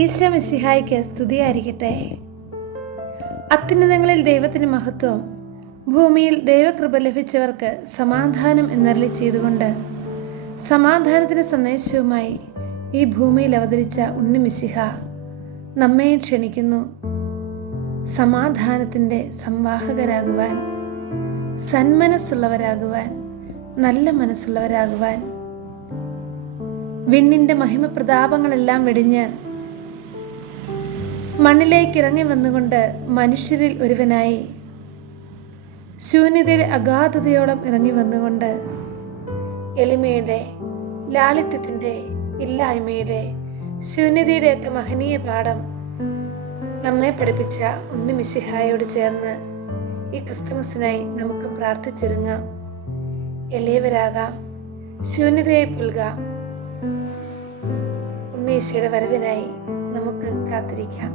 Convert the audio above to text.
ഈശോ മിശിഹായ്ക്ക് സ്തുതിയായിരിക്കട്ടെ. അത്യുന്നതങ്ങളിൽ ദൈവത്തിന് മഹത്വം. ഭൂമിയിൽ ദൈവകൃപ ലഭിച്ചവർക്ക് സമാധാനം എന്നരുളി ചെയ്തുകൊണ്ട് സമാധാനത്തിന് സന്ദേശവുമായി ഈ ഭൂമിയിൽ അവതരിച്ച ഉണ്ണി മിശിഹ നമ്മെ ക്ഷണിക്കുന്നു. സമാധാനത്തിൻ്റെ സംവാഹകരാകുവാൻ, സന്മനസ്സുള്ളവരാകുവാൻ, നല്ല മനസ്സുള്ളവരാകുവാൻ, വിണ്ണിൻ്റെ മഹിമ പ്രതാപങ്ങളെല്ലാം വെടിഞ്ഞ് മണ്ണിലേക്ക് ഇറങ്ങി വന്നുകൊണ്ട് മനുഷ്യരിൽ ഒരുവനായി ശൂന്യതയുടെ അഗാധതയോളം ഇറങ്ങി വന്നുകൊണ്ട് എളിമയുടെ, ലാളിത്യത്തിൻ്റെ, ഇല്ലായ്മയുടെ, ശൂന്യതയുടെയൊക്കെ മഹനീയ പാഠം നമ്മെ പഠിപ്പിച്ച ഉണ്ണി മിശിഹായോട് ചേർന്ന് ഈ ക്രിസ്തുമസിനായി നമുക്ക് പ്രാർത്ഥിച്ചൊരുങ്ങാം. എളിയവരാകാം, ശൂന്യതയെ പുൽകാം. ഉണ്ണീശയുടെ വരവിനായി നമുക്ക് കാത്തിരിക്കാം.